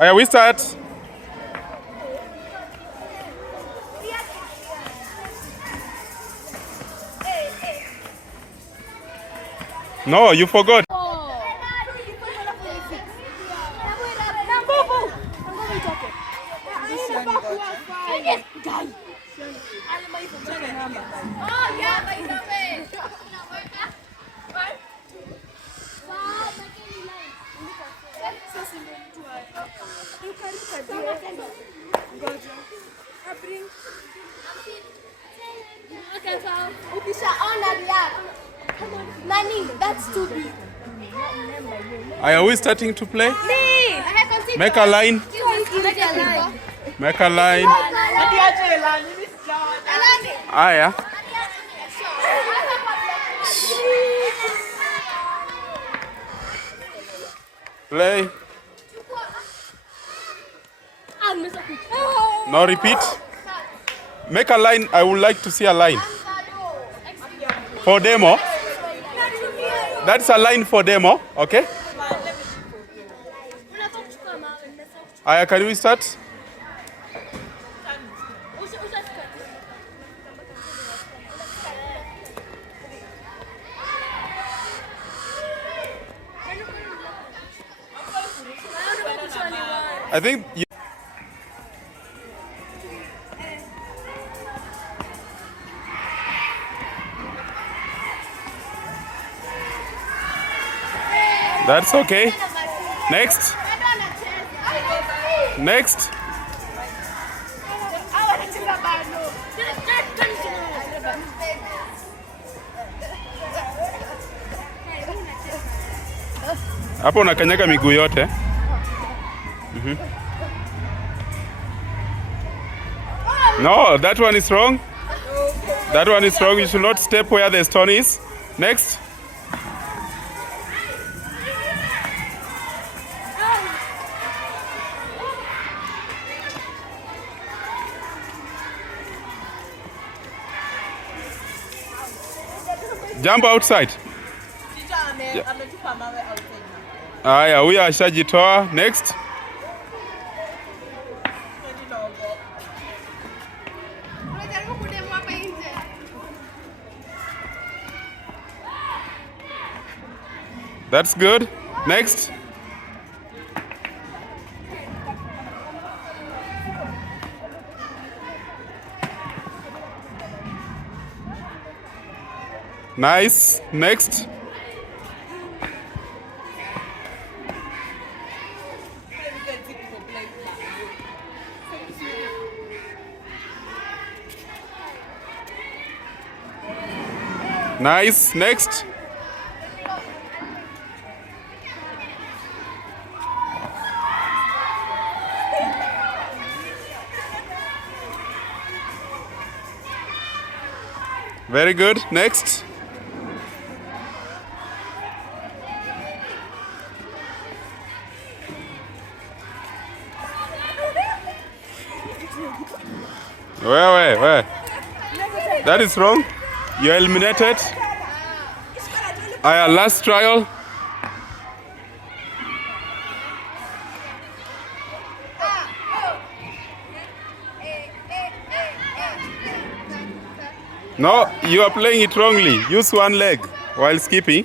Aya, we start. No, you forgot. That's too big. Are we starting to play? Make a line. Make a line. Aya. Play. No, repeat. Make a line. I would like to see a line. For demo. That's a line for demo, okay? Aya, can we start? I think you That's okay. Next. Next. Hapo unakanyaga miguu yote. No, that one is wrong. That one is wrong. You should not step where the stone is. Next. Jump outside. Aya, huyu ashajitoa. Next. That's good. Next. Nice. Next. Nice. Next. Very good. Next. Where? That is wrong. You are eliminated. Our last trial. No, you are playing it wrongly. Use one leg while skipping.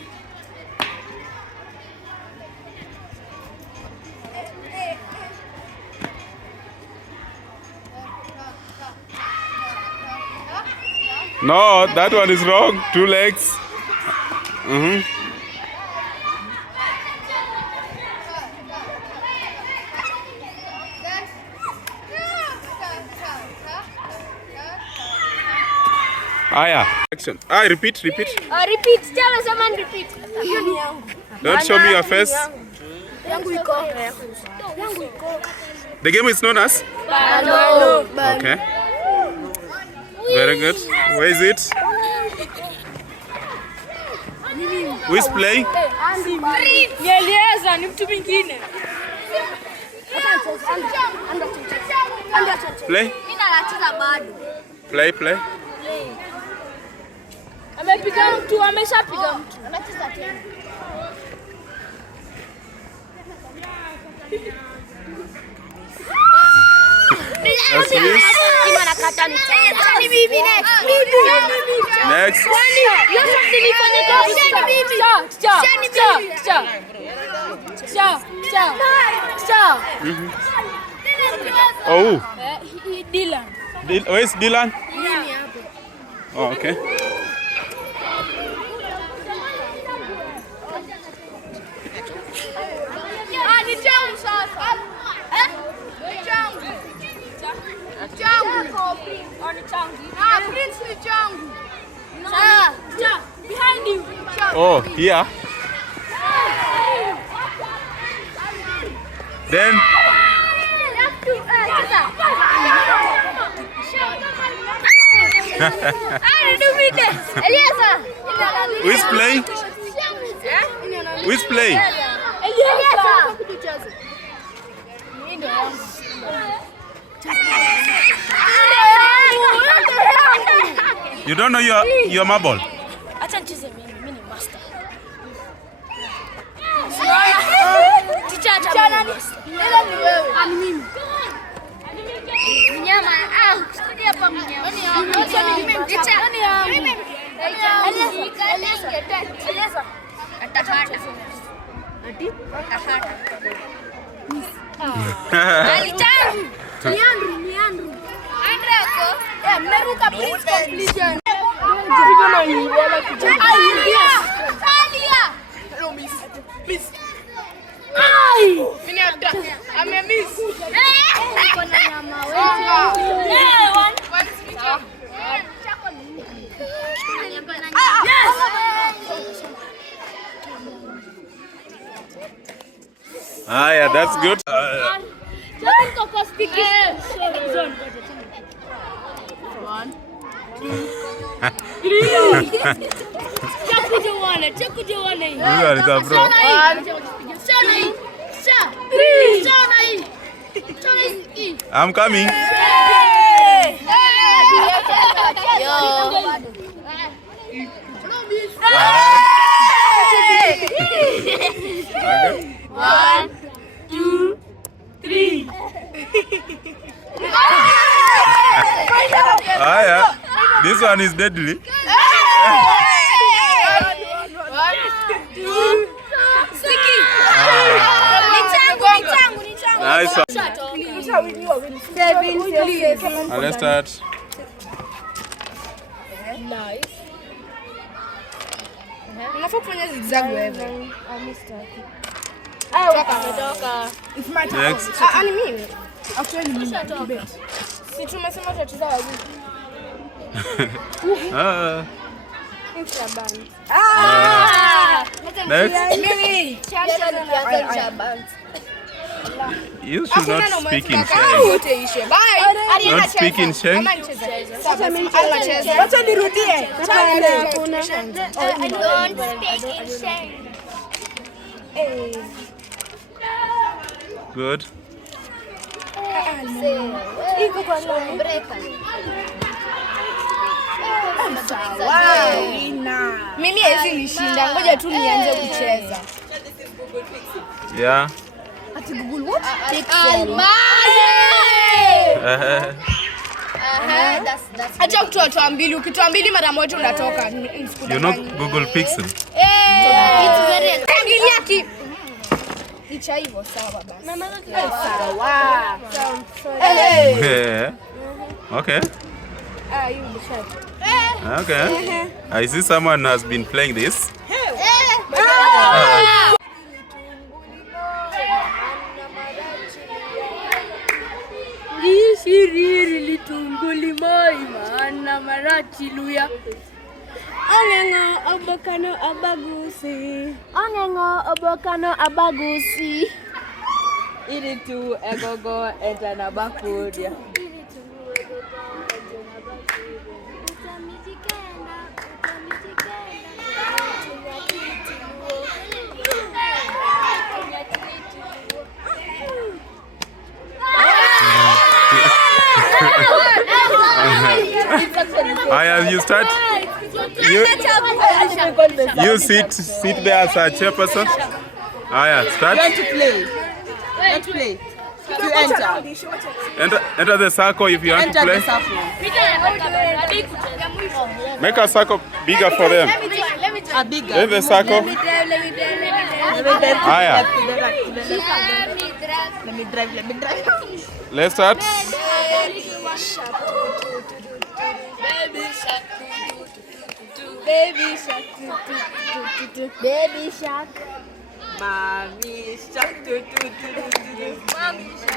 No, that one is wrong. Two legs. Aya. Action. Repeat. Repeat. Tell someone repeat. Don't show me your face. The game is known as? Bano. Okay. Very good. Where is it? Who is playing? Play. Play. Amepiga mtu, ameshapiga mtu. Anacheza tena. That's Miss. Next. Oh. Dylan. Where's Dylan? Oh, okay. Behind you. Oh, here. Then. Who is playing? Who is playing? You don't know your marble? Acha nicheze mimi ni master. Teacher acha mimi. Ni wewe. Ni mimi. Mnyama kuja hapa mnyama. Eleza. Atahata. Ati? Atahata. Alitangu. Miandru. Andreko. Mmeruka please completion. Hello, miss. Miss. Ai! Mimi ame miss. Kuna nyama wewe. Ah, yeah, that's good. I'm coming. One, two, three. Ah, yeah. This one is deadly. Nice. Let's start. Nice. Unafaa kufanya zigzag wewe. Toka. It's my turn. Next. Ani mimi. Actually mimi. Si tumesema tutacheza wawili. Next. Mimi. You should not speak in Sheng. Not speak in Sheng. Wacha nirudie. I don't speak in Sheng. Good. Iko kwa breaka. Mimi hizi nishinda. Ngoja tu nianze kucheza. Yeah. Ati Google what? That's Acha kutoa mbili. Ukitoa mbili mara moja unatoka. You know Google Pixel. it's very Angalia ki. Icha hivyo sawa basi. Sawa. Yeah. Okay. Okay. I see someone has been playing this. Shiriri litunguli moi maana marachi luya. Onengo obokano abagusi. Iri tu egogo etana bakudia. Aya, you start. You sit there as a chairperson. Aya, start. Want to play? Let's play. To enter. Enter the circle if you want to Enter play. the circle. Make a circle bigger for them. A bigger. In the circle. Haya. Let me drive. Let's start. Baby shark. Baby shark. Mommy shark. Mommy shark.